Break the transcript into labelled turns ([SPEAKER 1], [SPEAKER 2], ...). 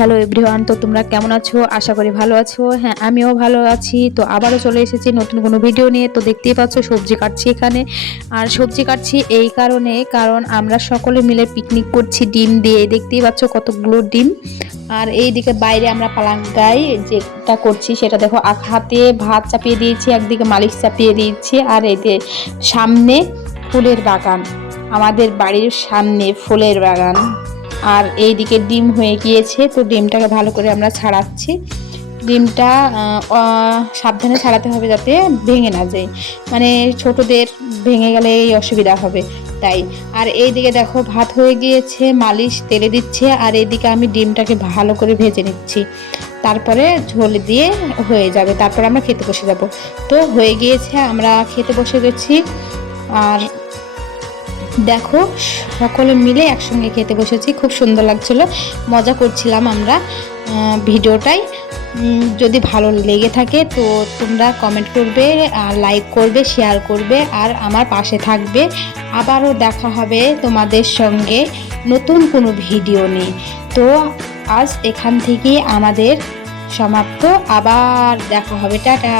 [SPEAKER 1] Hello everyone তো তোমরা কেমন আছো? আশা করি ভালো আছো। হ্যাঁ আমিও ভালো আছি। তো আবারও চলে এসেছি নতুন কোনো ভিডিও নিয়ে। তো দেখতেই পাচ্ছ, সবজি কাটছি এখানে। আর সবজি কাটছি এই কারণে, কারণ আমরা সকলে মিলে পিকনিক করছি ডিম দিয়ে। দেখতেই পাচ্ছ কতগুলো ডিম। আর এইদিকে বাইরে আমরা পালাঙ্গাই যেটা করছি, সেটা দেখো হাতে ভাত চাপিয়ে দিয়েছি, একদিকে মালিশ চাপিয়ে দিয়েছি, আর এতে সামনে ফুলের বাগান। আমাদের বাড়ির সামনে ফুলের বাগান। আর এই দিকে ডিম হয়ে গিয়েছে, তো ডিমটাকে ভালো করে আমরা ছাড়াচ্ছি। ডিমটা সাবধানে ছাড়াতে হবে যাতে ভেঙে না যায়। মানে ছোটদের ভেঙে গেলে এই অসুবিধা হবে, তাই। আর এই দিকে দেখো, ভাত হয়ে গিয়েছে, মালিশ, তেলে দিচ্ছে, আর এইদিকে আমি ডিমটাকে ভালো করে ভেজে নিচ্ছি। তারপরে ঝোল দিয়ে হয়ে যাবে, তারপর আমরা খেতে বসে যাব। তো হয়ে গিয়েছে, আমরা খেতে বসে গেছি। আর দেখো, সকলে মিলে একসঙ্গে খেতে বসেছি, খুব সুন্দর লাগছিল। মজা করছিলাম আমরা ভিডিওটাই। যদি ভালো লেগে থাকে তো তোমরা কমেন্ট করবে, আর লাইক করবে শেয়ার করবে, আর আমার পাশে থাকবে। আবারও দেখা হবে তোমাদের সঙ্গে নতুন কোনো ভিডিও নিয়ে। তো আজ এখান থেকে আমাদের সমাপ্ত। আবার দেখা হবে। টাটা!